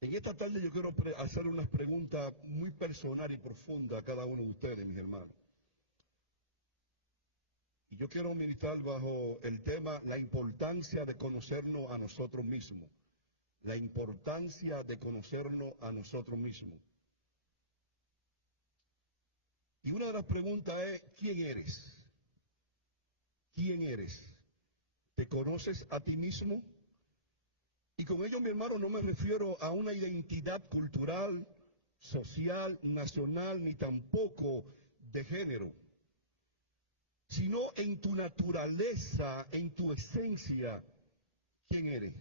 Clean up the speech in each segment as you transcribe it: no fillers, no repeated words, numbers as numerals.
En esta tarde yo quiero hacer unas preguntas muy personales y profundas a cada uno de ustedes, mis hermanos. Y yo quiero meditar bajo el tema la importancia de conocernos a nosotros mismos. La importancia de conocernos a nosotros mismos. Y una de las preguntas es, ¿quién eres? ¿Quién eres? ¿Te conoces a ti mismo? Y con ello, mi hermano, no me refiero a una identidad cultural, social, nacional, ni tampoco de género, sino en tu naturaleza, en tu esencia, ¿quién eres?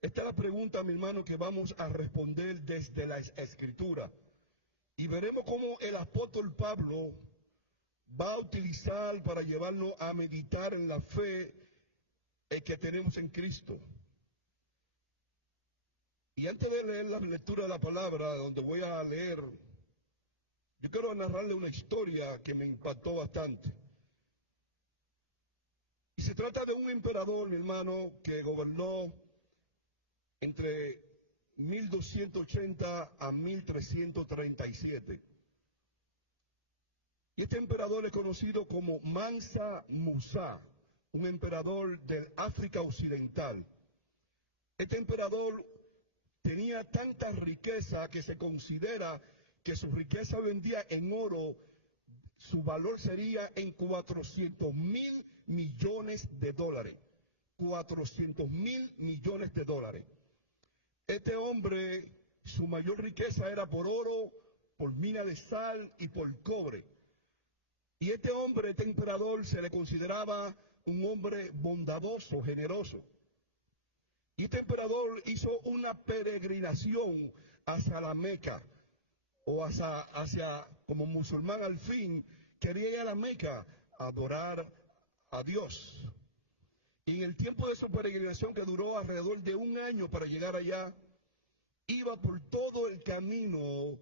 Esta es la pregunta, mi hermano, que vamos a responder desde la Escritura. Y veremos cómo el apóstol Pablo va a utilizar para llevarnos a meditar en la fe que tenemos en Cristo. Y antes de leer la lectura de la palabra, donde voy a leer, yo quiero narrarle una historia que me impactó bastante. Y se trata de un emperador, mi hermano, que gobernó entre 1280 a 1337. Y este emperador es conocido como Mansa Musa, un emperador del África Occidental. Este emperador tenía tanta riqueza que se considera que su riqueza vendía en oro, su valor sería en 400.000 millones de dólares. 400.000 millones de dólares. Este hombre, su mayor riqueza era por oro, por mina de sal y por cobre. Y este hombre, este emperador, se le consideraba un hombre bondadoso, generoso. Y este emperador hizo una peregrinación hacia la Meca, o hacia como musulmán al fin, quería ir a la Meca a adorar a Dios. Y en el tiempo de su peregrinación, que duró alrededor de un año para llegar allá, iba por todo el camino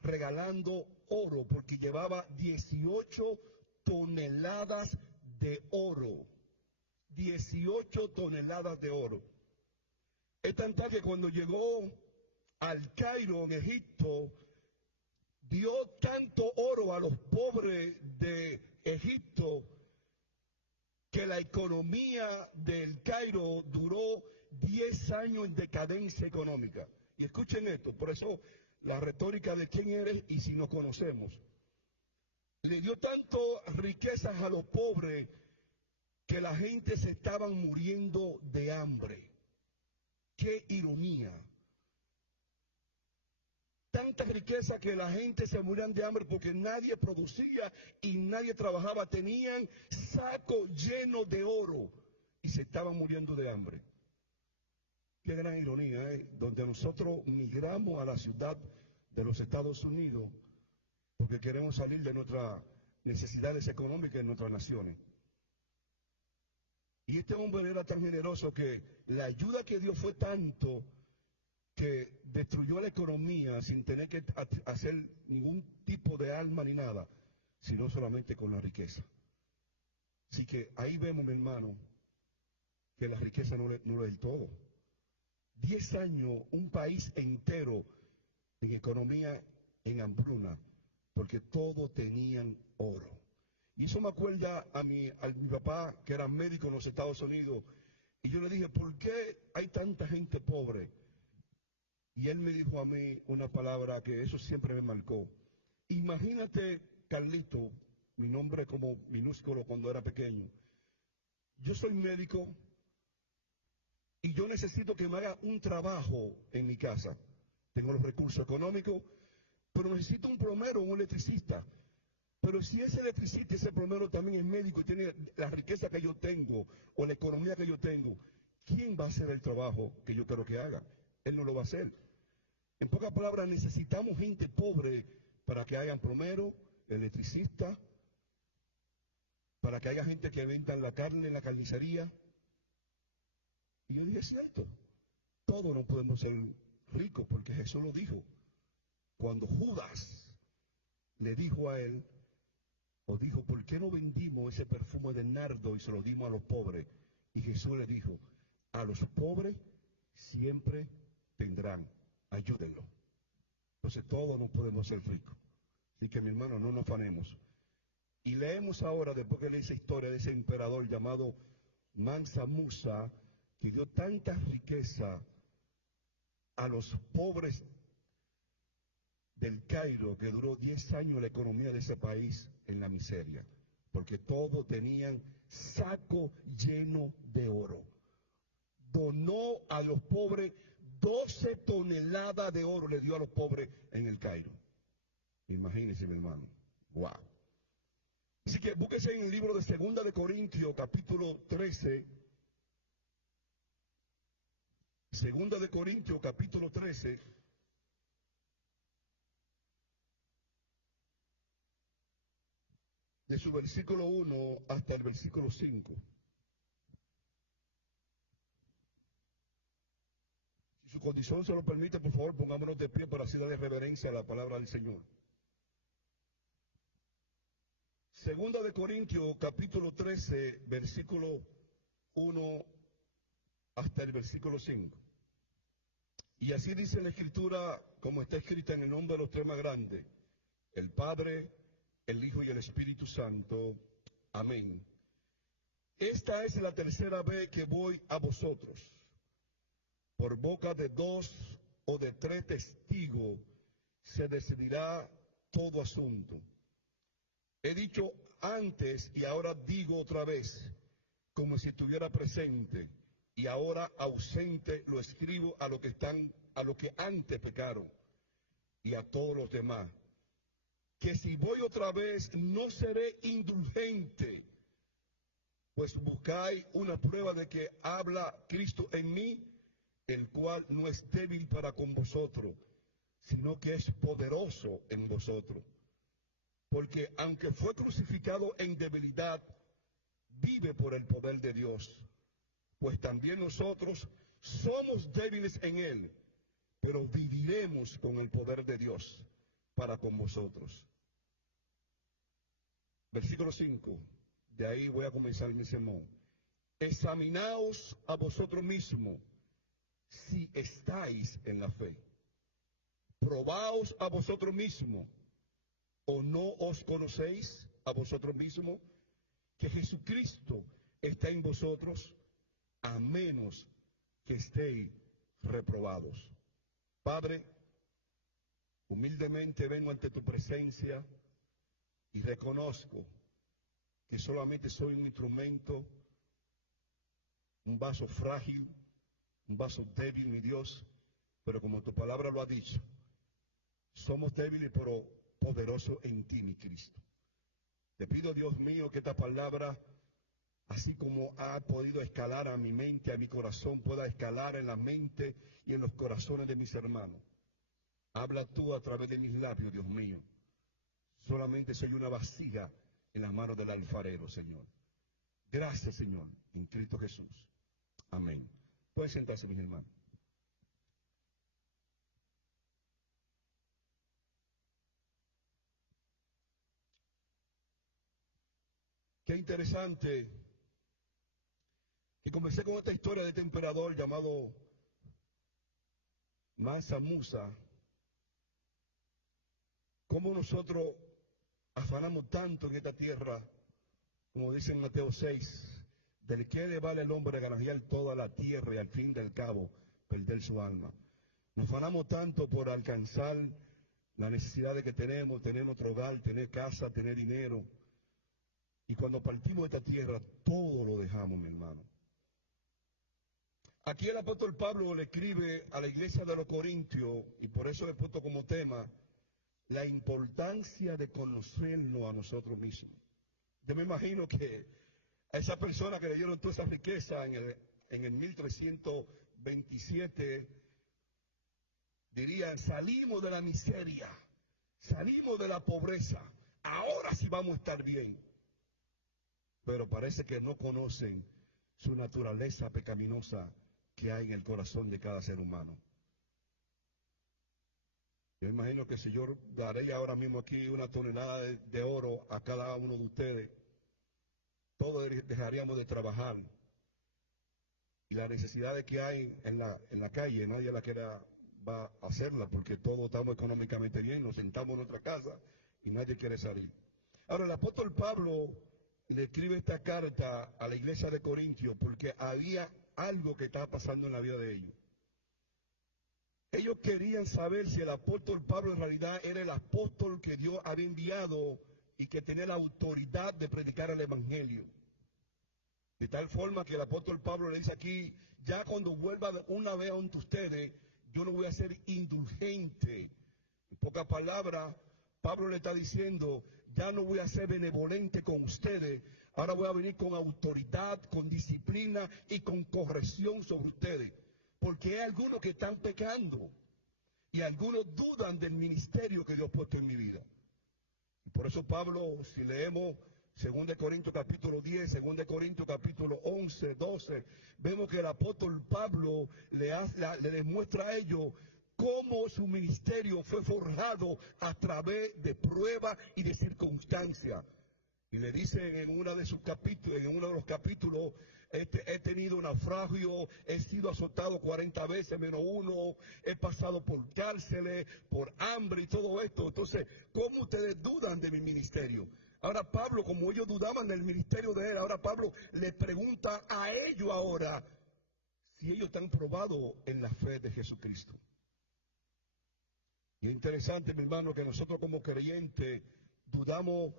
regalando oro, porque llevaba 18 toneladas de oro. 18 toneladas de oro. Es tan tal que cuando llegó al Cairo, en Egipto, dio tanto oro a los pobres de Egipto que la economía del Cairo duró 10 años en decadencia económica. Y escuchen esto, por eso la retórica de quién eres y si nos conocemos. Le dio tanto riquezas a los pobres que la gente se estaban muriendo de hambre. ¡Qué ironía! Tanta riqueza que la gente se morían de hambre porque nadie producía y nadie trabajaba. Tenían sacos llenos de oro y se estaban muriendo de hambre. Qué gran ironía, ¿eh? Donde nosotros migramos a la ciudad de los Estados Unidos porque queremos salir de nuestras necesidades económicas en nuestras naciones. Y este hombre era tan generoso que la ayuda que dio fue tanto que destruyó la economía sin tener que hacer ningún tipo de arma ni nada, sino solamente con la riqueza. Así que ahí vemos, mi hermano, que la riqueza no es del todo. 10 años, un país entero en economía en hambruna, porque todos tenían oro. Y eso me acuerda a mi papá, que era médico en los Estados Unidos, y yo le dije, ¿por qué hay tanta gente pobre? Y él me dijo a mí una palabra que eso siempre me marcó. Imagínate, Carlito, mi nombre como minúsculo cuando era pequeño. Yo soy médico y yo necesito que me haga un trabajo en mi casa. Tengo los recursos económicos, pero necesito un plomero o un electricista. Pero si ese electricista, ese plomero también es médico y tiene la riqueza que yo tengo o la economía que yo tengo, ¿quién va a hacer el trabajo que yo quiero que haga? Él no lo va a hacer. En pocas palabras, necesitamos gente pobre para que haya plomero, electricista, para que haya gente que venda la carne en la carnicería. Y yo dije, es cierto, todos no podemos ser ricos, porque Jesús lo dijo. Cuando Judas le dijo a él, o dijo, ¿por qué no vendimos ese perfume de nardo y se lo dimos a los pobres? Y Jesús le dijo, a los pobres siempre tendrán. ayúdenlo. Entonces todos no podemos ser ricos. Así que mi hermano, no nos afanemos. Y leemos ahora, después que leí esa historia de ese emperador llamado Mansa Musa, que dio tanta riqueza a los pobres del Cairo, que duró 10 años la economía de ese país en la miseria, porque todos tenían saco lleno de oro. Donó a los pobres 12 toneladas de oro, le dio a los pobres en el Cairo. Imagínense, mi hermano. Wow. Así que búsquese en el libro de 2 de Corintios, capítulo 13. 2 de Corintios, capítulo 13. De su versículo 1 hasta el versículo 5. Si su condición se lo permite, por favor, pongámonos de pie para así darle reverencia a la palabra del Señor. 2 de Corintios, capítulo 13, versículo 1 hasta el versículo 5. Y así dice la Escritura, como está escrita en el nombre de los tres más grandes, el Padre, el Hijo y el Espíritu Santo. Amén. Esta es la tercera vez que voy a vosotros. Por boca de 2 o de 3 testigos se decidirá todo asunto. He dicho antes y ahora digo otra vez, como si estuviera presente, y ahora ausente lo escribo a los que antes pecaron y a todos los demás, que si voy otra vez no seré indulgente, pues buscáis una prueba de que habla Cristo en mí, el cual no es débil para con vosotros, sino que es poderoso en vosotros. Porque aunque fue crucificado en debilidad, vive por el poder de Dios. Pues también nosotros somos débiles en Él, pero viviremos con el poder de Dios para con vosotros. Versículo 5, de ahí voy a comenzar mi sermón. Examinaos a vosotros mismos si estáis en la fe. Probaos a vosotros mismos, o no os conocéis a vosotros mismos, que Jesucristo está en vosotros, a menos que estéis reprobados. Padre, humildemente vengo ante tu presencia y reconozco que solamente soy un instrumento, un vaso frágil, un vaso débil, mi Dios, pero como tu palabra lo ha dicho, somos débiles pero poderosos en ti, mi Cristo. Te pido, Dios mío, que esta palabra, así como ha podido escalar a mi mente, a mi corazón, pueda escalar en la mente y en los corazones de mis hermanos. Habla tú a través de mis labios, Dios mío. Solamente soy una vasija en las manos del alfarero, Señor. Gracias, Señor, en Cristo Jesús. Amén. Pueden sentarse, mis hermanos. Qué interesante que comencé con esta historia de este emperador llamado Mansa Musa. Cómo nosotros afanamos tanto en esta tierra, como dice en Mateo 6, del que le vale el hombre gananciar toda la tierra y al fin del cabo perder su alma. Nos afanamos tanto por alcanzar las necesidades que tenemos, tener nuestro hogar, tener casa, tener dinero. Y cuando partimos de esta tierra, todo lo dejamos, mi hermano. Aquí el apóstol Pablo le escribe a la iglesia de los Corintios, y por eso le he puesto como tema, la importancia de conocernos a nosotros mismos. Yo me imagino que a esa persona que le dieron toda esa riqueza en el 1327, dirían, salimos de la miseria, salimos de la pobreza, ahora sí vamos a estar bien. Pero parece que no conocen su naturaleza pecaminosa que hay en el corazón de cada ser humano. Yo imagino que si yo daré ahora mismo aquí una tonelada de oro a cada uno de ustedes, todos dejaríamos de trabajar. Y las necesidades que hay en la calle, nadie la quiera va a hacerla porque todos estamos económicamente bien, nos sentamos en nuestra casa y nadie quiere salir. Ahora, el apóstol Pablo le escribe esta carta a la iglesia de Corintios porque había algo que estaba pasando en la vida de ellos. Ellos querían saber si el apóstol Pablo en realidad era el apóstol que Dios había enviado y que tenía la autoridad de predicar el evangelio. De tal forma que el apóstol Pablo le dice aquí, ya cuando vuelva una vez ante ustedes, yo no voy a ser indulgente. En pocas palabras, Pablo le está diciendo, ya no voy a ser benevolente con ustedes, ahora voy a venir con autoridad, con disciplina y con corrección sobre ustedes. Porque hay algunos que están pecando y algunos dudan del ministerio que Dios ha puesto en mi vida. Y por eso Pablo, si leemos 2 Corintios capítulo 10, 2 Corintios capítulo 11, 12, vemos que el apóstol Pablo le demuestra a ellos cómo su ministerio fue forjado a través de pruebas y de circunstancias. Y le dice en uno de los capítulos, he tenido naufragio, he sido azotado 40 veces menos uno, he pasado por cárceles, por hambre y todo esto. Entonces, ¿cómo ustedes dudan de mi ministerio? Ahora Pablo, como ellos dudaban del ministerio de él, ahora Pablo le pregunta a ellos ahora si ellos están probados en la fe de Jesucristo. Y es interesante, mi hermano, que nosotros como creyentes dudamos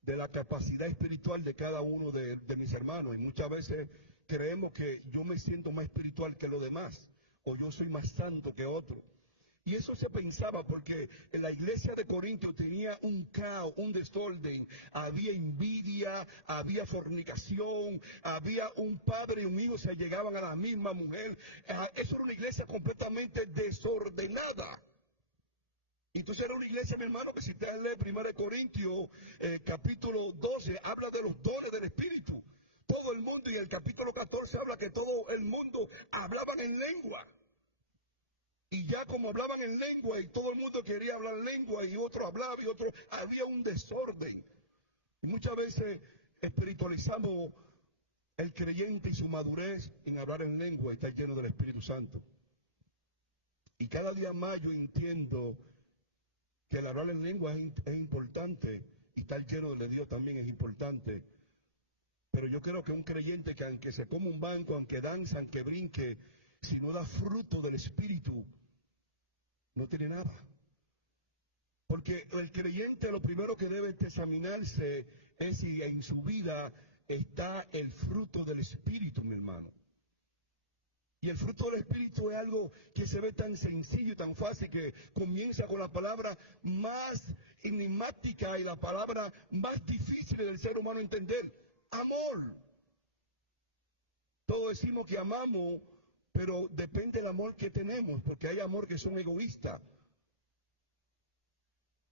de la capacidad espiritual de cada uno de mis hermanos. Y muchas veces creemos que yo me siento más espiritual que los demás, o yo soy más santo que otro. Y eso se pensaba porque en la iglesia de Corintios tenía un caos, un desorden, había envidia, había fornicación, había un padre y un hijo se llegaban a la misma mujer. Eso era una iglesia completamente desordenada. Entonces era una iglesia, mi hermano, que si usted lee 1 Corintios capítulo 12, habla de los dones del Espíritu. Todo el mundo, y en el capítulo 14 habla que todo el mundo hablaban en lengua. Y ya como hablaban en lengua y todo el mundo quería hablar lengua y otro hablaba y otro, había un desorden. Y muchas veces espiritualizamos el creyente y su madurez en hablar en lengua y estar lleno del Espíritu Santo. Y cada día más yo entiendo que el hablar en lengua es importante y estar lleno de Dios también es importante. Pero yo creo que un creyente que aunque se coma un banco, aunque danza, aunque brinque, si no da fruto del Espíritu, no tiene nada. Porque el creyente lo primero que debe examinarse es si en su vida está el fruto del Espíritu, mi hermano. Y el fruto del Espíritu es algo que se ve tan sencillo, tan fácil, que comienza con la palabra más enigmática y la palabra más difícil del ser humano entender: amor. Todos decimos que amamos, pero depende del amor que tenemos, porque hay amor que son egoístas.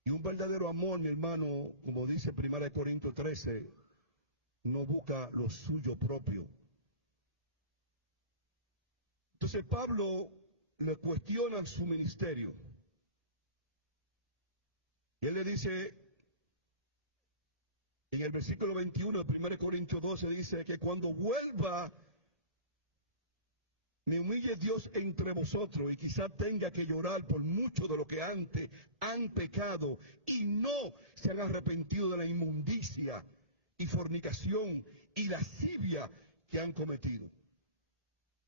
Y un verdadero amor, mi hermano, como dice 1 Corintios 13, no busca lo suyo propio. Entonces Pablo le cuestiona su ministerio. Y él le dice, en el versículo 21 de 1 Corintios 12, dice que cuando vuelva, me humille Dios entre vosotros y quizá tenga que llorar por mucho de lo que antes han pecado y no se han arrepentido de la inmundicia y fornicación y lascivia que han cometido.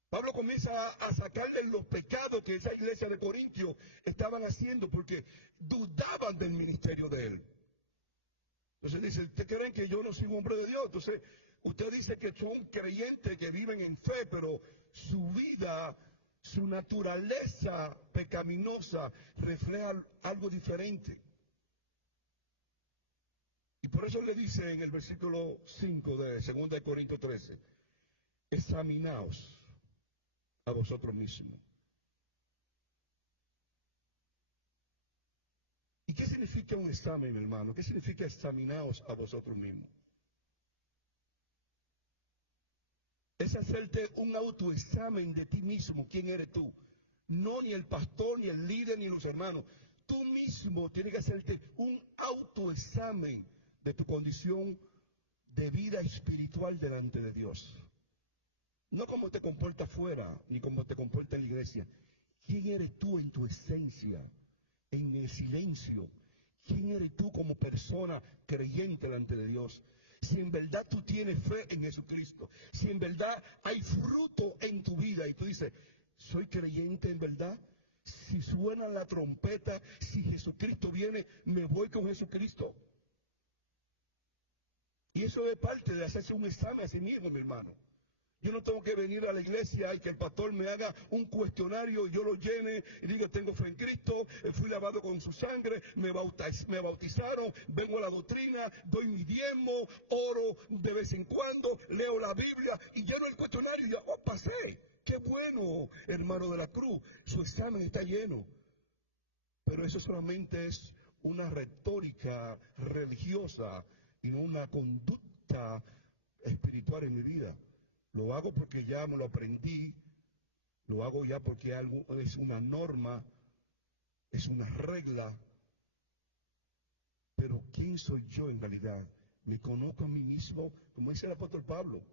Pablo comienza a sacarle los pecados que esa iglesia de Corintios estaban haciendo porque dudaban del ministerio de él. Entonces dice, ¿ustedes creen que yo no soy un hombre de Dios? Entonces usted dice que son creyentes que viven en fe, pero su vida, su naturaleza pecaminosa refleja algo diferente. Y por eso le dice en el versículo 5 de 2 Corintios 13, examinaos a vosotros mismos. ¿Y qué significa un examen, hermano? ¿Qué significa examinaos a vosotros mismos? Es hacerte un autoexamen de ti mismo. ¿Quién eres tú? No ni el pastor, ni el líder, ni los hermanos. Tú mismo tienes que hacerte un autoexamen de tu condición de vida espiritual delante de Dios. No como te comportas fuera, ni como te comporta en la iglesia. ¿Quién eres tú en tu esencia, en el silencio? ¿Quién eres tú como persona creyente delante de Dios? Si en verdad tú tienes fe en Jesucristo, si en verdad hay fruto en tu vida y tú dices, soy creyente en verdad, si suena la trompeta, si Jesucristo viene, me voy con Jesucristo. Y eso es parte de hacerse un examen a sí mismo, mi hermano. Yo no tengo que venir a la iglesia y que el pastor me haga un cuestionario, yo lo llene y digo, tengo fe en Cristo, fui lavado con su sangre, me bautizaron, vengo a la doctrina, doy mi diezmo, oro de vez en cuando, leo la Biblia y lleno el cuestionario y digo, oh, pasé. Qué bueno, hermano de la cruz, su examen está lleno. Pero eso solamente es una retórica religiosa y no una conducta espiritual en mi vida. Lo hago porque ya me lo aprendí, lo hago ya porque algo es una norma, es una regla. Pero ¿quién soy yo en realidad? ¿Me conozco a mí mismo? Como dice el apóstol Pablo.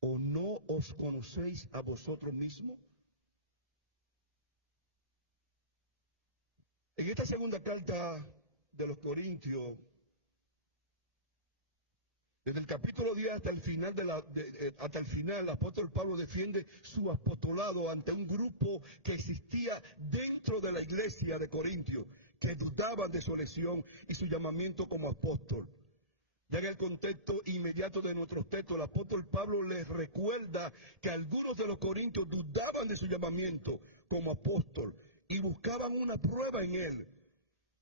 ¿O no os conocéis a vosotros mismos? En esta segunda carta de los Corintios, desde el capítulo 10 hasta el final, hasta el final, el apóstol Pablo defiende su apostolado ante un grupo que existía dentro de la iglesia de Corintios, que dudaban de su elección y su llamamiento como apóstol. Ya en el contexto inmediato de nuestros textos, el apóstol Pablo les recuerda que algunos de los corintios dudaban de su llamamiento como apóstol y buscaban una prueba en él.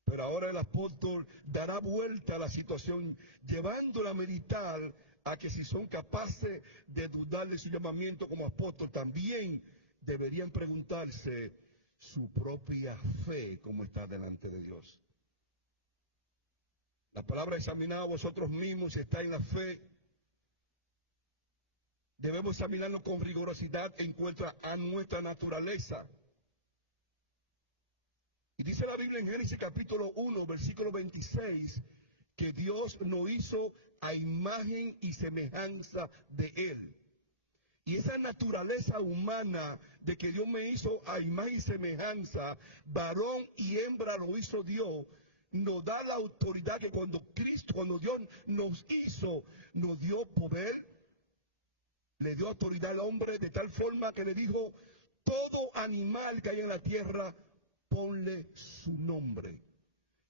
Pero ahora el apóstol dará vuelta a la situación, llevándola a meditar a que si son capaces de dudar de su llamamiento como apóstol, también deberían preguntarse su propia fe, cómo está delante de Dios. La palabra examinad a vosotros mismos si está en la fe. Debemos examinarnos con rigurosidad en cuanto a nuestra naturaleza. Y dice la Biblia en Génesis capítulo 1, versículo 26, que Dios nos hizo a imagen y semejanza de Él. Y esa naturaleza humana de que Dios me hizo a imagen y semejanza, varón y hembra lo hizo Dios, nos da la autoridad que cuando Dios nos hizo, nos dio poder, le dio autoridad al hombre de tal forma que le dijo, todo animal que hay en la tierra, ponle su nombre.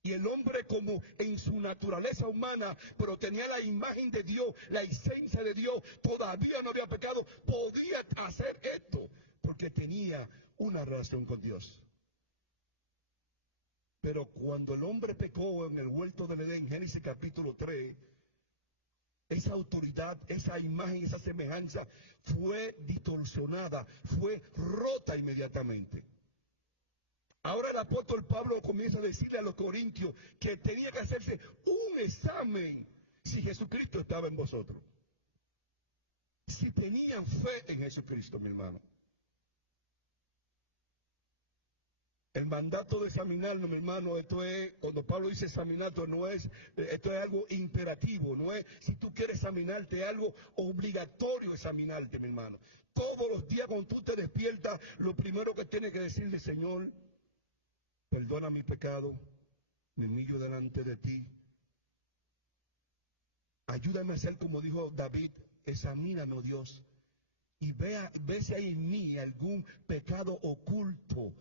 Y el hombre, como en su naturaleza humana, pero tenía la imagen de Dios, la esencia de Dios, todavía no había pecado, podía hacer esto, porque tenía una relación con Dios. Pero cuando el hombre pecó en el huerto del Edén, Génesis capítulo 3, esa autoridad, esa imagen, esa semejanza fue distorsionada, fue rota inmediatamente. Ahora el apóstol Pablo comienza a decirle a los corintios que tenía que hacerse un examen si Jesucristo estaba en vosotros. Si tenían fe en Jesucristo, mi hermano. El mandato de examinarnos, mi hermano, esto es, cuando Pablo dice examinarnos, esto es algo imperativo, no es, si tú quieres examinarte, es algo obligatorio examinarte, mi hermano. Todos los días cuando tú te despiertas, lo primero que tienes que decirle, Señor, perdona mi pecado, me humillo delante de ti. Ayúdame a ser como dijo David, examínanos Dios, y ve si hay en mí algún pecado oculto.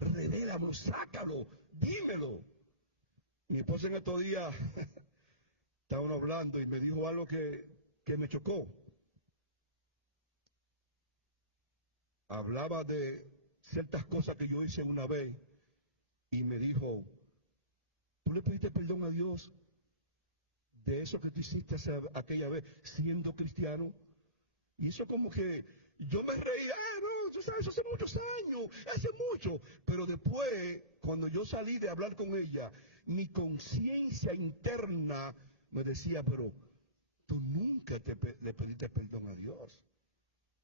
Revélalo, sácalo, dímelo. Mi esposa en estos días estaban hablando y me dijo algo que me chocó. Hablaba de ciertas cosas que yo hice una vez y me dijo, ¿tú le pediste perdón a Dios de eso que tú hiciste aquella vez siendo cristiano? Y eso como que yo me reía, no, tú sabes, hace muchos años, hace mucho. Pero después, cuando yo salí de hablar con ella, mi conciencia interna me decía, pero tú nunca le pediste perdón a Dios.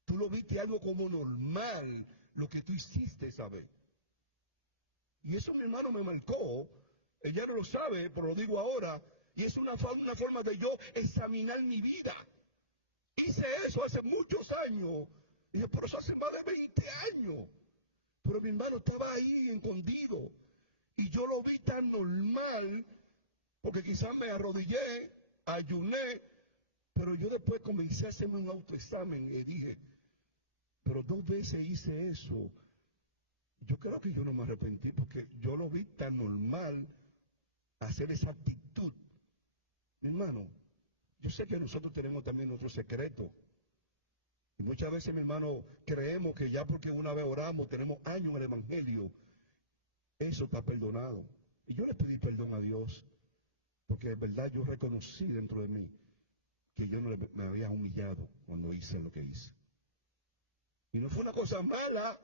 Tú lo viste algo como normal, lo que tú hiciste esa vez. Y eso, mi hermano, me marcó. Ella no lo sabe, pero lo digo ahora. Y es una forma de yo examinar mi vida. Hice eso hace muchos años Dije, pero eso hace más de 20 años. Pero mi hermano estaba ahí escondido. Y yo lo vi tan normal, porque quizás me arrodillé, ayuné, pero yo después comencé a hacerme un autoexamen y dije, pero 2 veces hice eso. Yo creo que yo no me arrepentí porque yo lo vi tan normal hacer esa actitud. Mi hermano, yo sé que nosotros tenemos también nuestro secreto. Y muchas veces, mi hermano, creemos que ya porque una vez oramos, tenemos años en el Evangelio, eso está perdonado. Y yo le pedí perdón a Dios, porque en verdad yo reconocí dentro de mí que yo no me había humillado cuando hice lo que hice. Y no fue una cosa mala,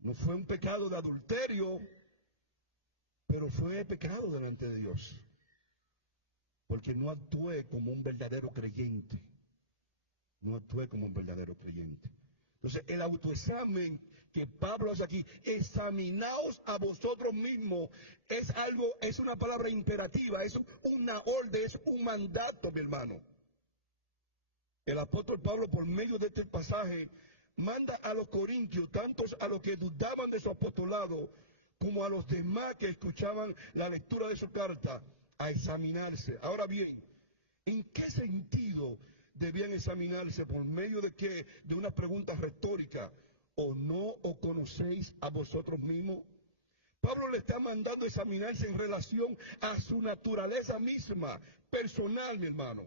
no fue un pecado de adulterio, pero fue pecado delante de Dios, porque no actué como un verdadero creyente, no actué como un verdadero creyente. Entonces, el autoexamen que Pablo hace aquí, examinaos a vosotros mismos, es algo, es una palabra imperativa, es una orden, es un mandato, mi hermano. El apóstol Pablo, por medio de este pasaje, manda a los corintios, tantos a los que dudaban de su apostolado, como a los demás que escuchaban la lectura de su carta, a examinarse. Ahora bien, ¿en qué sentido debían examinarse? ¿Por medio de qué? De una pregunta retórica. ¿O no os conocéis a vosotros mismos? Pablo le está mandando examinarse en relación a su naturaleza misma, personal, mi hermano.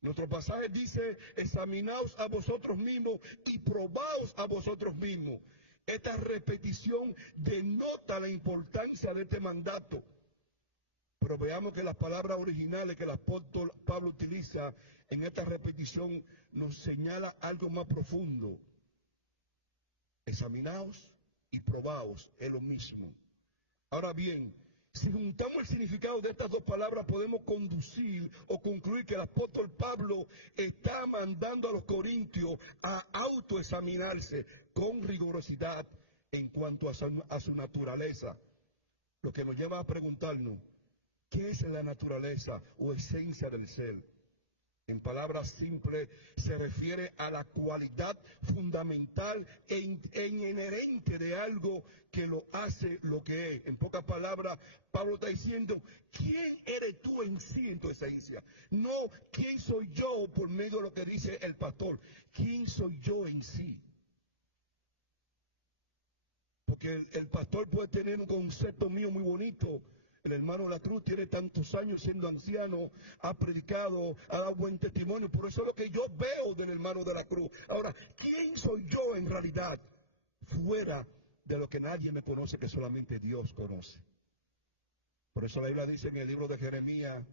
Nuestro pasaje dice, examinaos a vosotros mismos y probaos a vosotros mismos. Esta repetición denota la importancia de este mandato. Pero veamos que las palabras originales que el apóstol Pablo utiliza en esta repetición nos señala algo más profundo. Examinaos y probaos, es lo mismo. Ahora bien, si juntamos el significado de estas dos palabras, podemos conducir o concluir que el apóstol Pablo está mandando a los corintios a autoexaminarse con rigurosidad en cuanto a su naturaleza. Lo que nos lleva a preguntarnos, ¿qué es la naturaleza o esencia del ser? En palabras simples, se refiere a la cualidad fundamental e inherente de algo que lo hace lo que es. En pocas palabras, Pablo está diciendo, ¿quién eres tú en sí, en tu esencia? No, ¿quién soy yo por medio de lo que dice el pastor? ¿Quién soy yo en sí? Porque el pastor puede tener un concepto mío muy bonito. El hermano La Cruz tiene tantos años siendo anciano, ha predicado, ha dado buen testimonio. Por eso es lo que yo veo del hermano de La Cruz. Ahora, ¿quién soy yo en realidad? Fuera de lo que nadie me conoce, que solamente Dios conoce. Por eso la Biblia dice en el libro de Jeremías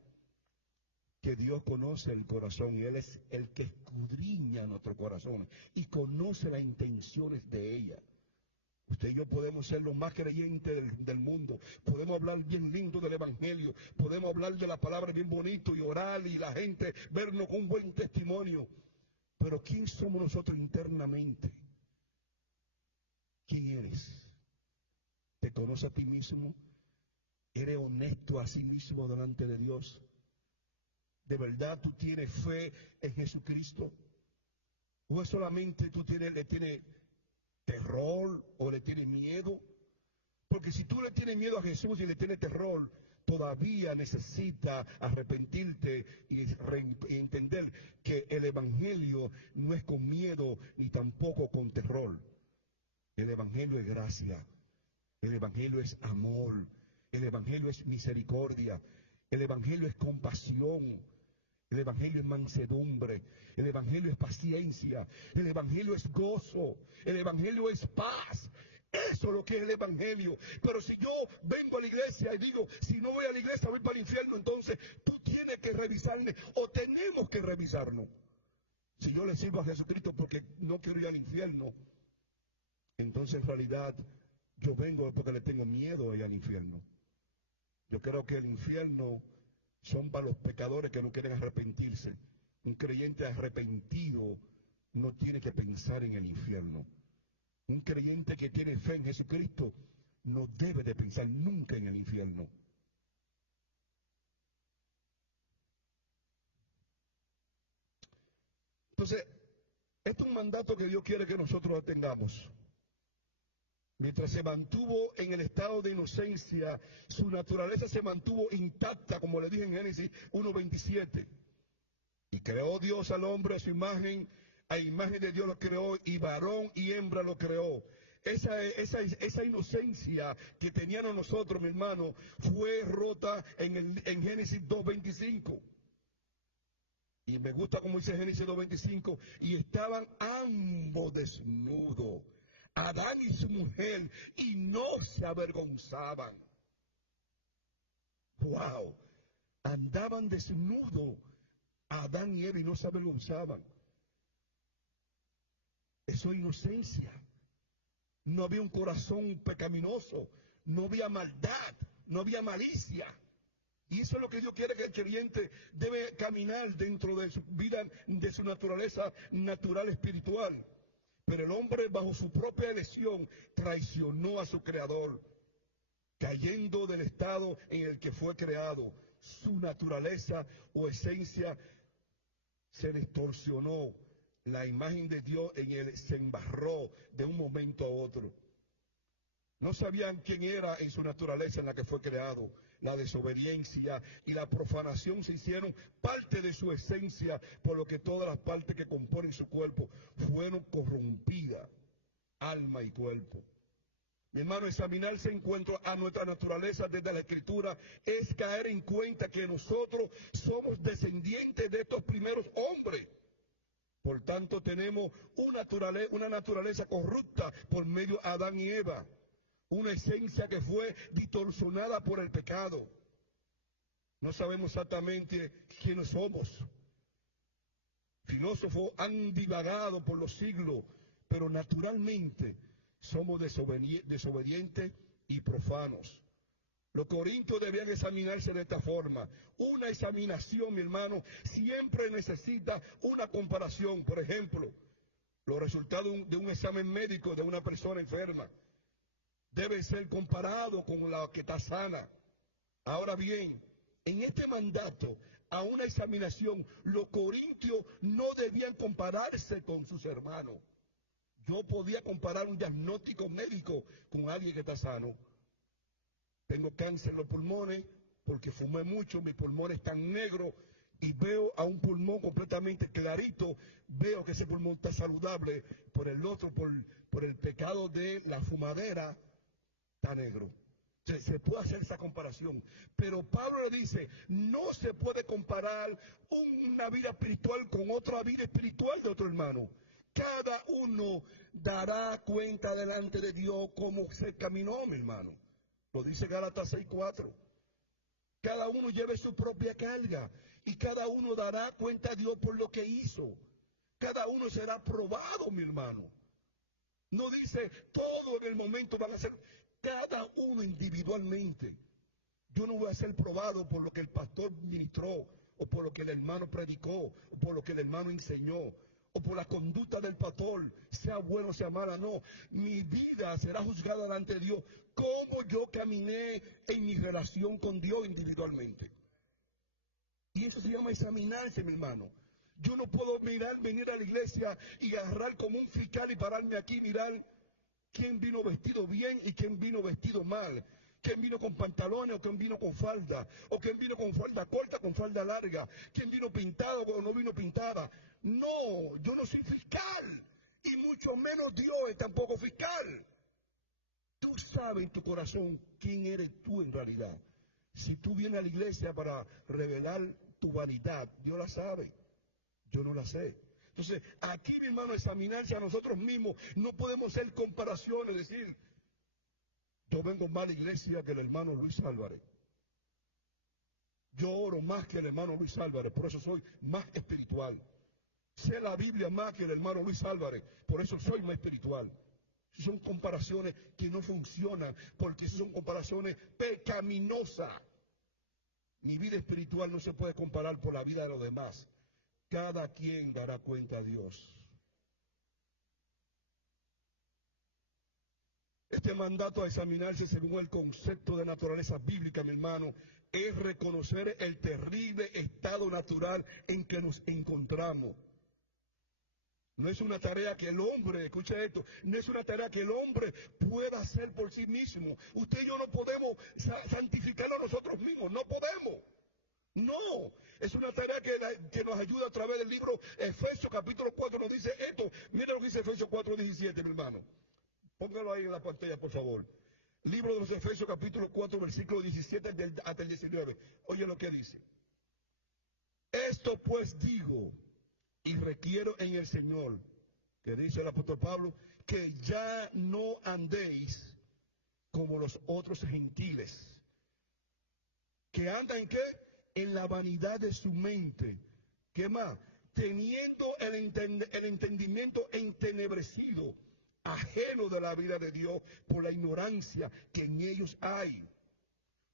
que Dios conoce el corazón y Él es el que escudriña nuestro corazón y conoce las intenciones de ella. Usted y yo podemos ser los más creyentes del mundo, podemos hablar bien lindo del Evangelio, podemos hablar de la palabra bien bonito y orar y la gente vernos con un buen testimonio. Pero ¿quién somos nosotros internamente? ¿Quién eres? ¿Te conoces a ti mismo? ¿Eres honesto a sí mismo delante de Dios? ¿De verdad tú tienes fe en Jesucristo? ¿O es solamente tú le tienes terror o le tienes miedo? Porque si tú le tienes miedo a Jesús y le tienes terror, todavía necesita arrepentirte y entender que el Evangelio no es con miedo ni tampoco con terror. El Evangelio es gracia, el Evangelio es amor, el Evangelio es misericordia, el Evangelio es compasión. El Evangelio es mansedumbre, el Evangelio es paciencia, el Evangelio es gozo, el Evangelio es paz. Eso es lo que es el Evangelio. Pero si yo vengo a la iglesia y digo, si no voy a la iglesia voy para el infierno, entonces tú tienes que revisarme o tenemos que revisarnos. Si yo le sirvo a Jesucristo porque no quiero ir al infierno, entonces en realidad yo vengo porque le tengo miedo a ir al infierno. Yo creo que el infierno son para los pecadores que no quieren arrepentirse. Un creyente arrepentido no tiene que pensar en el infierno. Un creyente que tiene fe en Jesucristo no debe de pensar nunca en el infierno. Entonces, Este es un mandato que Dios quiere que nosotros tengamos. Mientras se mantuvo en el estado de inocencia, su naturaleza se mantuvo intacta, como le dije en Génesis 1:27. Y creó Dios al hombre a su imagen, a imagen de Dios lo creó, y varón y hembra lo creó. Esa inocencia que teníamos nosotros, mi hermano, fue rota en Génesis 2:25. Y me gusta como dice Génesis 2:25, y estaban ambos desnudos, Adán y su mujer, y no se avergonzaban. ¡Wow! Andaban desnudos, Adán y Eva, y no se avergonzaban. Eso es inocencia. No había un corazón pecaminoso, no había maldad, no había malicia. Y eso es lo que Dios quiere, que el creyente debe caminar dentro de su vida, de su naturaleza natural espiritual. Pero el hombre, bajo su propia elección, traicionó a su creador, cayendo del estado en el que fue creado. Su naturaleza o esencia se distorsionó. La imagen de Dios en él se embarró de un momento a otro. No sabían quién era en su naturaleza en la que fue creado. La desobediencia y la profanación se hicieron parte de su esencia, por lo que todas las partes que componen su cuerpo fueron corrompidas, alma y cuerpo. Mi hermano, examinarse en cuanto a nuestra naturaleza desde la Escritura es caer en cuenta que nosotros somos descendientes de estos primeros hombres. Por tanto, tenemos una naturaleza corrupta por medio de Adán y Eva. Una esencia que fue distorsionada por el pecado. No sabemos exactamente quiénes somos. Filósofos han divagado por los siglos, pero naturalmente somos desobedientes y profanos. Los corintios debían examinarse de esta forma. Una examinación, mi hermano, siempre necesita una comparación. Por ejemplo, los resultados de un examen médico de una persona enferma debe ser comparado con la que está sana. Ahora bien, en este mandato a una examinación, los corintios no debían compararse con sus hermanos. Yo podía comparar un diagnóstico médico con alguien que está sano. Tengo cáncer en los pulmones porque fumé mucho, mis pulmones están negros y veo a un pulmón completamente clarito, veo que ese pulmón está saludable, por el otro, por el pecado de la fumadera, está negro. Se puede hacer esa comparación, pero Pablo le dice, no se puede comparar una vida espiritual con otra vida espiritual de otro hermano. Cada uno dará cuenta delante de Dios cómo se caminó, mi hermano. Lo dice Gálatas 6:4. Cada uno lleve su propia carga y cada uno dará cuenta a Dios por lo que hizo. Cada uno será probado, mi hermano. No dice todo en el momento van a ser, cada uno individualmente. Yo no voy a ser probado por lo que el pastor ministró, o por lo que el hermano predicó, o por lo que el hermano enseñó, o por la conducta del pastor, sea bueno o sea mala, no. Mi vida será juzgada delante de Dios, cómo yo caminé en mi relación con Dios individualmente. Y eso se llama examinarse, mi hermano. Yo no puedo venir a la iglesia y agarrar como un fiscal y pararme aquí y mirar quién vino vestido bien y quién vino vestido mal. ¿Quién vino con pantalones o quién vino con falda? ¿O quién vino con falda corta, con falda larga? ¿Quién vino pintado o no vino pintada? No, yo no soy fiscal. Y mucho menos Dios es tampoco fiscal. Tú sabes en tu corazón quién eres tú en realidad. Si tú vienes a la iglesia para revelar tu vanidad, Dios la sabe. Yo no la sé. Entonces, aquí, mi hermano, examinarse a nosotros mismos, no podemos hacer comparaciones, decir, yo vengo más a la iglesia que el hermano Luis Álvarez. Yo oro más que el hermano Luis Álvarez, por eso soy más espiritual. Sé la Biblia más que el hermano Luis Álvarez, por eso soy más espiritual. Son comparaciones que no funcionan, porque son comparaciones pecaminosas. Mi vida espiritual no se puede comparar por la vida de los demás. Cada quien dará cuenta a Dios. Este mandato a examinarse según el concepto de naturaleza bíblica, mi hermano, es reconocer el terrible estado natural en que nos encontramos. No es una tarea que el hombre, escuche esto, no es una tarea que el hombre pueda hacer por sí mismo. Usted y yo no podemos santificar a nosotros mismos, no podemos. No, es una tarea que nos ayuda a través del libro Efesios capítulo 4, nos dice esto. Mira lo que dice Efesios 4:17, mi hermano. Póngalo ahí en la pantalla, por favor. Libro de los Efesios capítulo 4, versículo 17 hasta el 19. Oye lo que dice. Esto pues digo y requiero en el Señor, que dice el apóstol Pablo, que ya no andéis como los otros gentiles, que andan ¿en qué? En la vanidad de su mente. ¿Qué más? Teniendo el entendimiento entenebrecido, ajeno de la vida de Dios por la ignorancia que en ellos hay.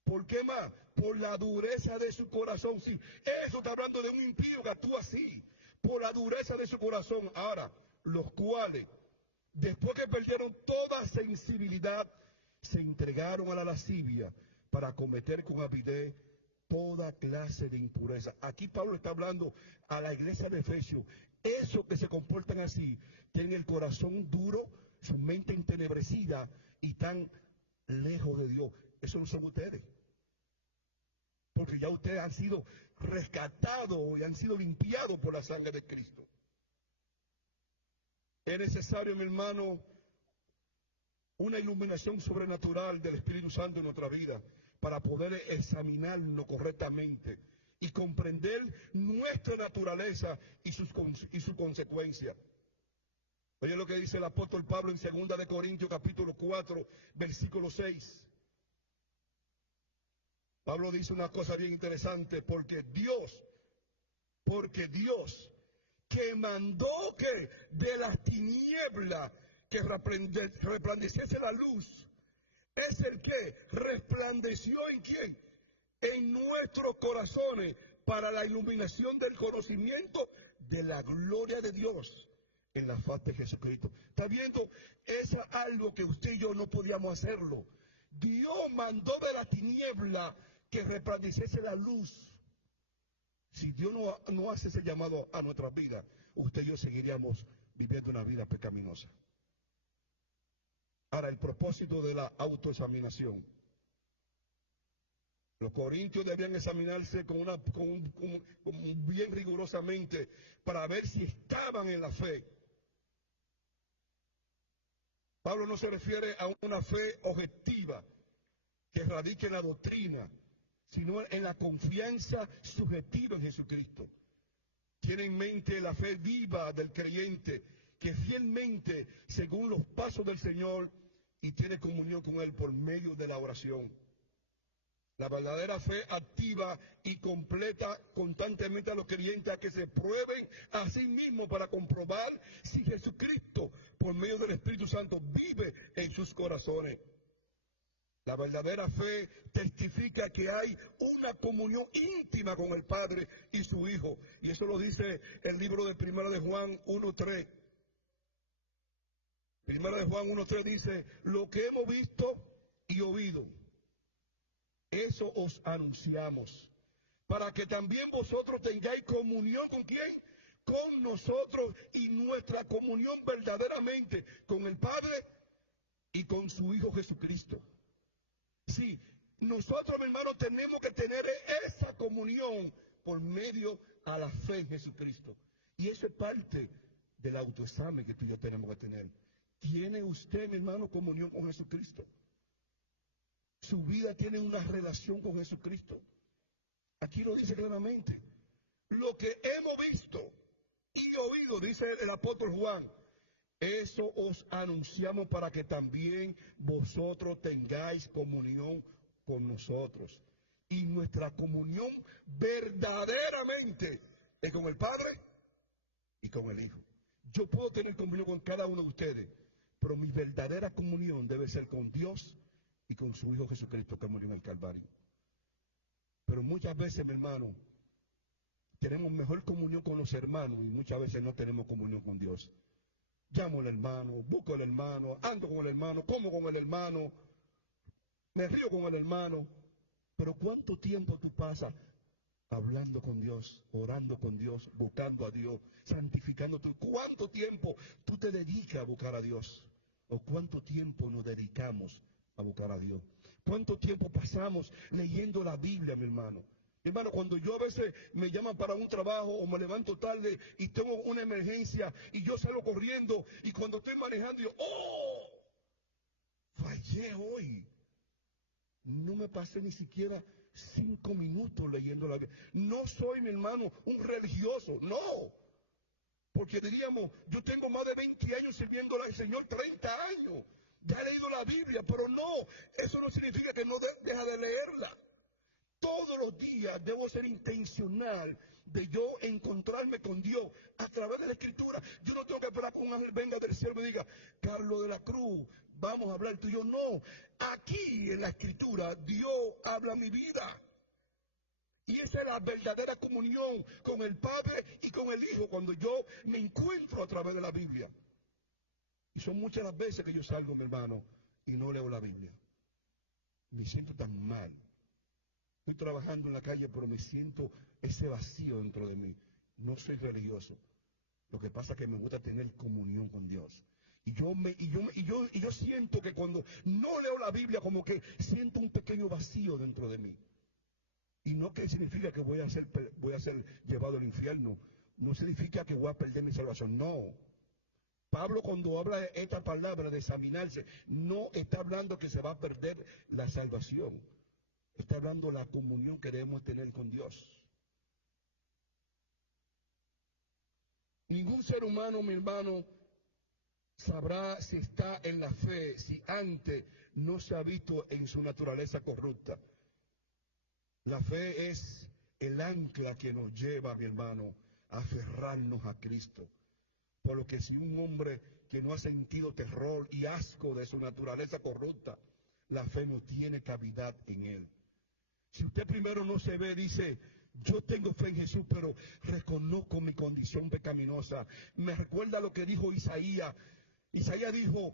¿Por qué más? Por la dureza de su corazón. Sí, eso está hablando de un impío que actúa así. Por la dureza de su corazón. Ahora, los cuales, después que perdieron toda sensibilidad, se entregaron a la lascivia para cometer con avidez toda clase de impureza. Aquí Pablo está hablando a la iglesia de Efesios. Esos que se comportan así, tienen el corazón duro, su mente entenebrecida y están lejos de Dios. Eso no son ustedes. Porque ya ustedes han sido rescatados y han sido limpiados por la sangre de Cristo. Es necesario, mi hermano, una iluminación sobrenatural del Espíritu Santo en nuestra vida para poder examinarlo correctamente y comprender nuestra naturaleza y sus consecuencias. Oye lo que dice el apóstol Pablo en 2 de Corintios capítulo 4, versículo 6. Pablo dice una cosa bien interesante, porque Dios, que mandó que de las tinieblas que resplandeciese la luz, es el que resplandeció en quién, en nuestros corazones, para la iluminación del conocimiento de la gloria de Dios en la faz de Jesucristo. ¿Está viendo? Es algo que usted y yo no podíamos hacerlo. Dios mandó de la tiniebla que resplandeciese la luz. Si Dios no hace ese llamado a nuestras vidas, usted y yo seguiríamos viviendo una vida pecaminosa. Ahora, el propósito de la autoexaminación. Los corintios debían examinarse bien rigurosamente para ver si estaban en la fe. Pablo no se refiere a una fe objetiva que radique en la doctrina, sino en la confianza subjetiva en Jesucristo. Tiene en mente la fe viva del creyente que fielmente, según los pasos del Señor, y tiene comunión con Él por medio de la oración. La verdadera fe activa y completa constantemente a los creyentes a que se prueben a sí mismos para comprobar si Jesucristo, por medio del Espíritu Santo, vive en sus corazones. La verdadera fe testifica que hay una comunión íntima con el Padre y su Hijo. Y eso lo dice el libro de 1 de Juan 1:3. 1 de Juan 1:3 dice, lo que hemos visto y oído, eso os anunciamos, para que también vosotros tengáis comunión ¿con quién? Con nosotros, y nuestra comunión verdaderamente con el Padre y con su Hijo Jesucristo. Sí, nosotros, hermanos, tenemos que tener esa comunión por medio a la fe en Jesucristo. Y eso es parte del autoexamen que tú y yo tenemos que tener. ¿Tiene usted, mi hermano, comunión con Jesucristo? Su vida tiene una relación con Jesucristo. Aquí lo dice claramente. Lo que hemos visto y oído, dice el apóstol Juan, eso os anunciamos para que también vosotros tengáis comunión con nosotros. Y nuestra comunión verdaderamente es con el Padre y con el Hijo. Yo puedo tener comunión con cada uno de ustedes, pero mi verdadera comunión debe ser con Dios y con su Hijo Jesucristo que murió en el Calvario. Pero muchas veces, mi hermano, tenemos mejor comunión con los hermanos y muchas veces no tenemos comunión con Dios. Llamo al hermano, busco al hermano, ando con el hermano, como con el hermano, me río con el hermano. Pero ¿cuánto tiempo tú pasas hablando con Dios, orando con Dios, buscando a Dios, santificándote. ¿Cuánto tiempo tú te dedicas a buscar a Dios? ¿O cuánto tiempo nos dedicamos a buscar a Dios? ¿Cuánto tiempo pasamos leyendo la Biblia, mi hermano? Mi hermano, cuando yo a veces me llaman para un trabajo o me levanto tarde y tengo una emergencia y yo salgo corriendo y cuando estoy manejando yo, ¡oh! Fallé hoy. No me pasé ni siquiera 5 minutos leyendo la Biblia. No soy, mi hermano, un religioso, no. Porque diríamos, yo tengo más de 20 años sirviendo al Señor, 30 años. Ya he leído la Biblia, pero no, eso no significa que no deja de leerla. Todos los días debo ser intencional de yo encontrarme con Dios a través de la Escritura. Yo no tengo que esperar que un ángel venga del cielo y me diga, Carlos de la Cruz, vamos a hablar tú y yo. No, aquí en la Escritura Dios habla mi vida. Y esa es la verdadera comunión con el Padre y con el Hijo, cuando yo me encuentro a través de la Biblia. Y son muchas las veces que yo salgo, mi hermano, y no leo la Biblia. Me siento tan mal. Estoy trabajando en la calle, pero me siento ese vacío dentro de mí. No soy religioso. Lo que pasa es que me gusta tener comunión con Dios. Y yo siento que cuando no leo la Biblia, como que siento un pequeño vacío dentro de mí. Y no que significa que voy a ser llevado al infierno. No significa que voy a perder mi salvación. No. Pablo, cuando habla de esta palabra de examinarse, no está hablando que se va a perder la salvación. Está hablando de la comunión que debemos tener con Dios. Ningún ser humano, mi hermano, sabrá si está en la fe, si antes no se ha visto en su naturaleza corrupta. La fe es el ancla que nos lleva, mi hermano, a aferrarnos a Cristo. Por lo que si un hombre que no ha sentido terror y asco de su naturaleza corrupta, la fe no tiene cavidad en él. Si usted primero no se ve, dice, yo tengo fe en Jesús, pero reconozco mi condición pecaminosa. Me recuerda lo que dijo Isaías. Isaías dijo,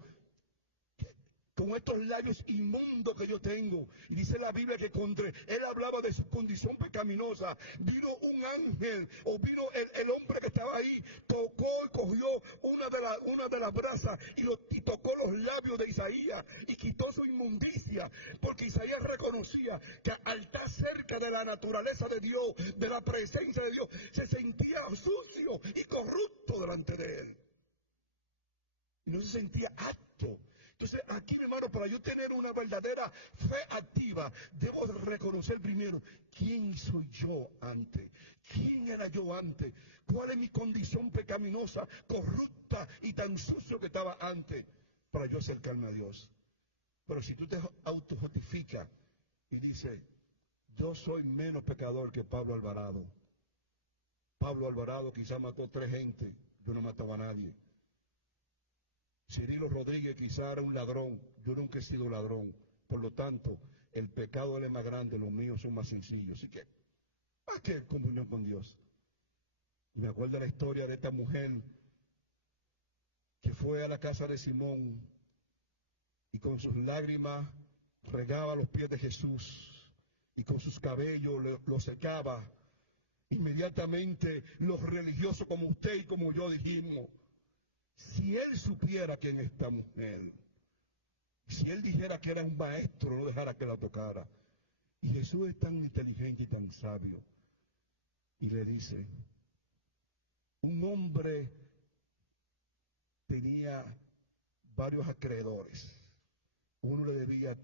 con estos labios inmundos que yo tengo. Y dice la Biblia que contra él hablaba de su condición pecaminosa. Vino un ángel, o vino el hombre que estaba ahí, tocó y cogió una de las brasas y tocó los labios de Isaías y quitó su inmundicia. Porque Isaías reconocía que al estar cerca de la naturaleza de Dios, de la presencia de Dios, se sentía sucio y corrupto delante de él. Y no se sentía apto. Entonces, aquí, hermano, para yo tener una verdadera fe activa, debo reconocer primero quién soy yo antes, quién era yo antes, cuál es mi condición pecaminosa, corrupta y tan sucio que estaba antes, para yo acercarme a Dios. Pero si tú te autojustificas y dices, yo soy menos pecador que Pablo Alvarado. Pablo Alvarado quizás mató 3 gente, yo no mataba a nadie. Cirilo Rodríguez quizá era un ladrón, yo nunca he sido ladrón. Por lo tanto, el pecado de él es más grande, los míos son más sencillos. Así que, ¿para qué comunión con Dios? Y me acuerdo la historia de esta mujer que fue a la casa de Simón y con sus lágrimas regaba los pies de Jesús y con sus cabellos los secaba. Inmediatamente los religiosos como usted y como yo dijimos, si él supiera quién es esta mujer, si él dijera que era un maestro, no dejara que la tocara. Y Jesús es tan inteligente y tan sabio. Y le dice, un hombre tenía varios acreedores. Uno le debía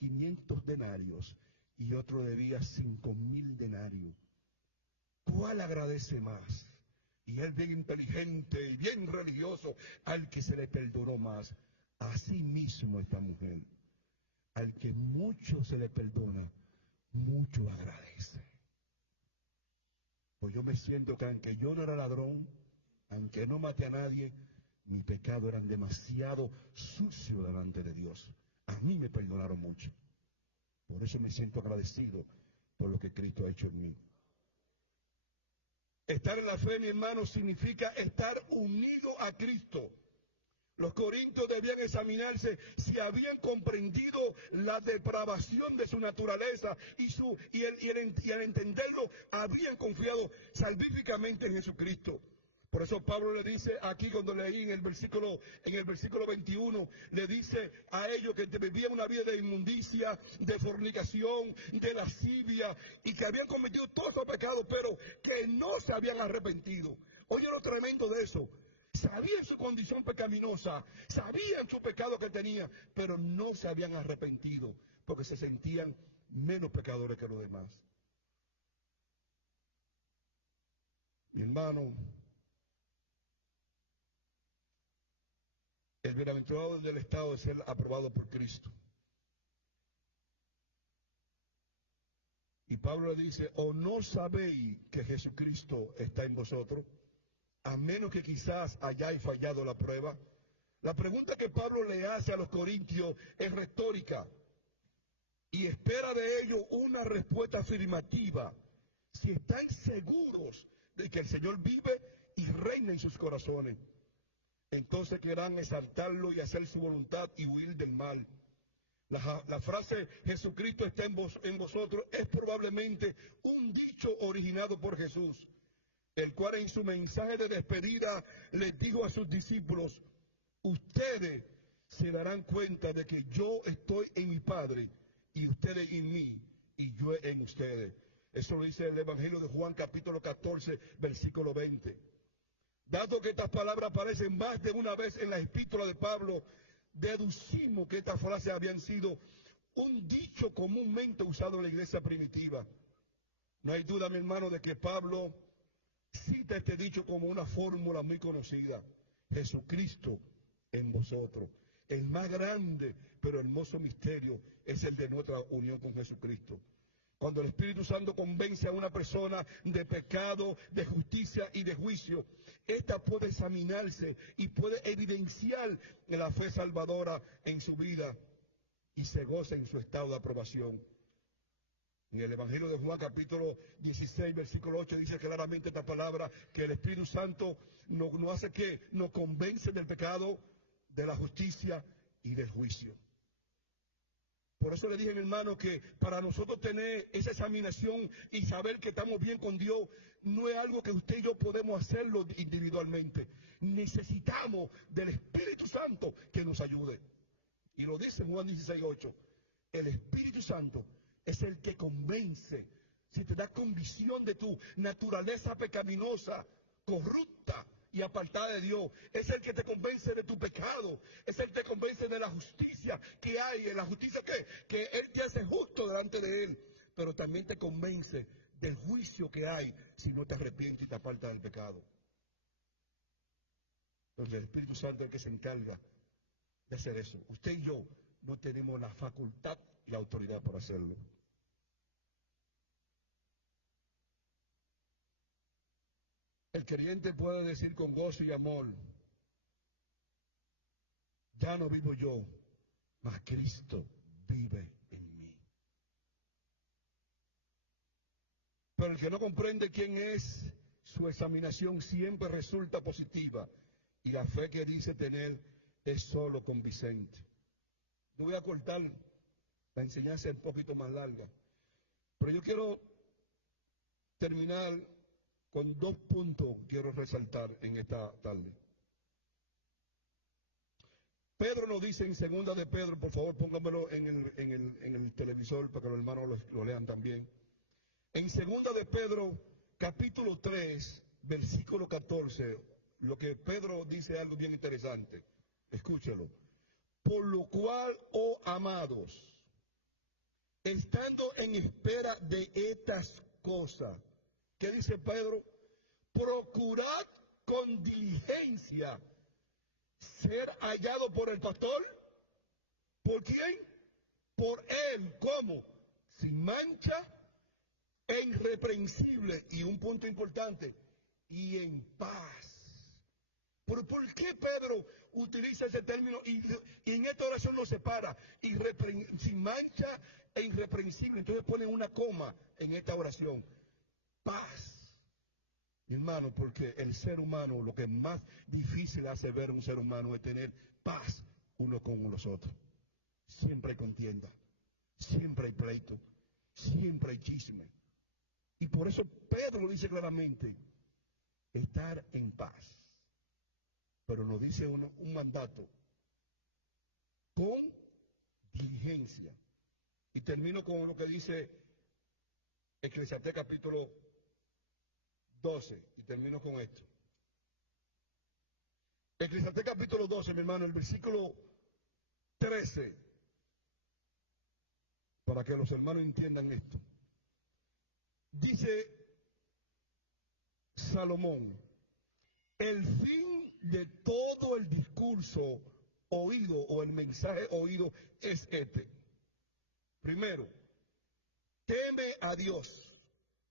500 denarios y otro le debía 5.000 denarios. ¿Cuál agradece más? Y él bien inteligente y bien religioso, al que se le perdonó más. Así mismo esta mujer, al que mucho se le perdona, mucho agradece. Pues yo me siento que aunque yo no era ladrón, aunque no maté a nadie, mi pecado eran demasiado sucio delante de Dios. A mí me perdonaron mucho. Por eso me siento agradecido por lo que Cristo ha hecho en mí. Estar en la fe, mi hermano, significa estar unido a Cristo. Los corintios debían examinarse si habían comprendido la depravación de su naturaleza y al entenderlo habían confiado salvíficamente en Jesucristo. Por eso Pablo le dice aquí cuando leí en el versículo 21, le dice a ellos que vivían una vida de inmundicia, de fornicación, de lascivia y que habían cometido todos esos pecados, pero que no se habían arrepentido. Oye lo tremendo de eso. Sabían su condición pecaminosa, sabían su pecado que tenía, pero no se habían arrepentido porque se sentían menos pecadores que los demás. Mi hermano, el bienaventurado del estado de ser aprobado por Cristo. Y Pablo le dice, ¿o no sabéis que Jesucristo está en vosotros? A menos que quizás hayáis fallado la prueba. La pregunta que Pablo le hace a los corintios es retórica y espera de ellos una respuesta afirmativa. Si están seguros de que el Señor vive y reina en sus corazones, entonces querrán exaltarlo y hacer su voluntad y huir del mal. La frase Jesucristo está en vosotros es probablemente un dicho originado por Jesús, el cual en su mensaje de despedida les dijo a sus discípulos, ustedes se darán cuenta de que yo estoy en mi Padre y ustedes en mí y yo en ustedes. Eso lo dice el Evangelio de Juan capítulo 14, versículo 20. Dado que estas palabras aparecen más de una vez en la epístola de Pablo, deducimos que estas frases habían sido un dicho comúnmente usado en la iglesia primitiva. No hay duda, mi hermano, de que Pablo cita este dicho como una fórmula muy conocida. Jesucristo en vosotros. El más grande pero hermoso misterio es el de nuestra unión con Jesucristo. Cuando el Espíritu Santo convence a una persona de pecado, de justicia y de juicio, ésta puede examinarse y puede evidenciar la fe salvadora en su vida y se goza en su estado de aprobación. En el Evangelio de Juan capítulo 16, versículo 8 dice claramente esta palabra, que el Espíritu Santo nos hace que nos convence del pecado, de la justicia y del juicio. Por eso le dije, mi hermano, que para nosotros tener esa examinación y saber que estamos bien con Dios, no es algo que usted y yo podemos hacerlo individualmente. Necesitamos del Espíritu Santo que nos ayude. Y lo dice en Juan 16, 8. El Espíritu Santo es el que convence, si te da convicción de tu naturaleza pecaminosa, corrupta y apartada de Dios. Es el que te convence de tu pecado, es el que te convence de la justicia que hay, de la justicia que Él te hace justo delante de Él, pero también te convence del juicio que hay si no te arrepientes y te apartas del pecado. Entonces el Espíritu Santo es el que se encarga de hacer eso. Usted y yo no tenemos la facultad y la autoridad para hacerlo. El creyente puede decir con gozo y amor, ya no vivo yo, mas Cristo vive en mí. Pero el que no comprende quién es, su examinación siempre resulta positiva y la fe que dice tener es solo convincente. Yo voy a cortar la enseñanza un poquito más larga, pero yo quiero terminar con 2 puntos que quiero resaltar en esta tarde. Pedro nos dice en 2 de Pedro, por favor póngamelo en el televisor para que los hermanos lo lean también. En 2 de Pedro, capítulo 3, versículo 14, lo que Pedro dice es algo bien interesante. Escúchelo. Por lo cual, oh amados, estando en espera de estas cosas, ¿qué dice Pedro? Procurad con diligencia ser hallado por el pastor. ¿Por quién? Por él. ¿Cómo? Sin mancha e irreprensible. Y un punto importante, y en paz. ¿Por qué Pedro utiliza ese término? Y en esta oración lo separa, sin mancha e irreprensible. Entonces pone una coma en esta oración. Paz. Mi hermano, porque el ser humano, lo que más difícil hace ver a un ser humano es tener paz uno con los otros. Siempre hay contienda, siempre hay pleito, siempre hay chisme. Y por eso Pedro lo dice claramente, estar en paz. Pero nos dice un mandato, con diligencia. Y termino con lo que dice Eclesiastés capítulo 12, y termino con esto. Eclesiastés capítulo 12, mi hermano, el versículo 13, para que los hermanos entiendan esto. Dice Salomón, el fin de todo el discurso oído o el mensaje oído es este. Primero, teme a Dios.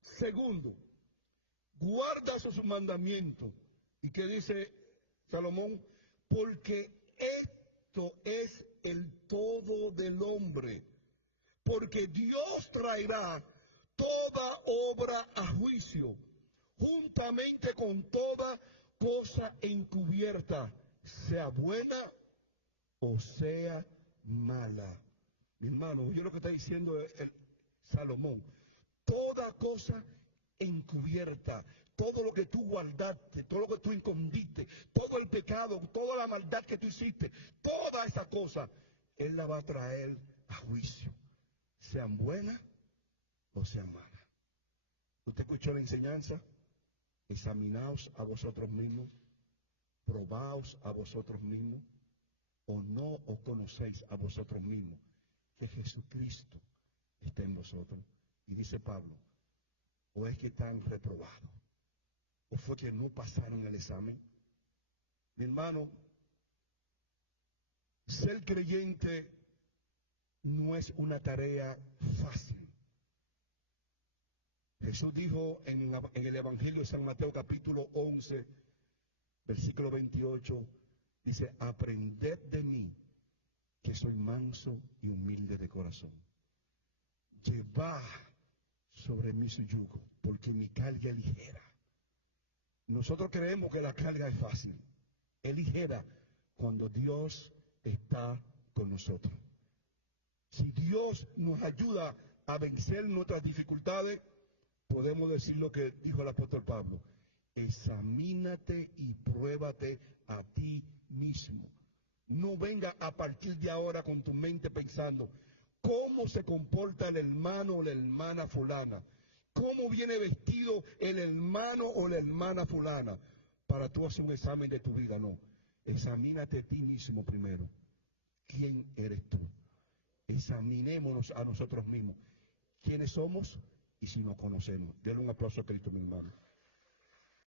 Segundo, guarda sus mandamientos. ¿Y qué dice Salomón? Porque esto es el todo del hombre. Porque Dios traerá toda obra a juicio, juntamente con toda cosa encubierta, sea buena o sea mala. Mi hermano, yo lo que está diciendo es Salomón, toda cosa encubierta, todo lo que tú guardaste, todo lo que tú escondiste, todo el pecado, toda la maldad que tú hiciste, toda esa cosa, Él la va a traer a juicio, sean buenas o sean malas. ¿Usted escuchó la enseñanza? Examinaos a vosotros mismos, probaos a vosotros mismos, o no os conocéis a vosotros mismos, que Jesucristo está en vosotros. Y dice Pablo, o es que están reprobados, o fue que no pasaron el examen. Mi hermano, ser creyente no es una tarea fácil. Jesús dijo en el Evangelio de San Mateo capítulo 11, versículo 28, dice, aprended de mí, que soy manso y humilde de corazón. Llevad sobre mí su yugo, porque mi carga es ligera. Nosotros creemos que la carga es fácil, es ligera cuando Dios está con nosotros. Si Dios nos ayuda a vencer nuestras dificultades, podemos decir lo que dijo el apóstol Pablo, examínate y pruébate a ti mismo. No venga a partir de ahora con tu mente pensando cómo se comporta el hermano o la hermana fulana, cómo viene vestido el hermano o la hermana fulana, para tú hacer un examen de tu vida. No, examínate a ti mismo primero. ¿Quién eres tú? Examinémonos a nosotros mismos. ¿Quiénes somos? Y si nos conocemos. Denle un aplauso a Cristo, mi hermano.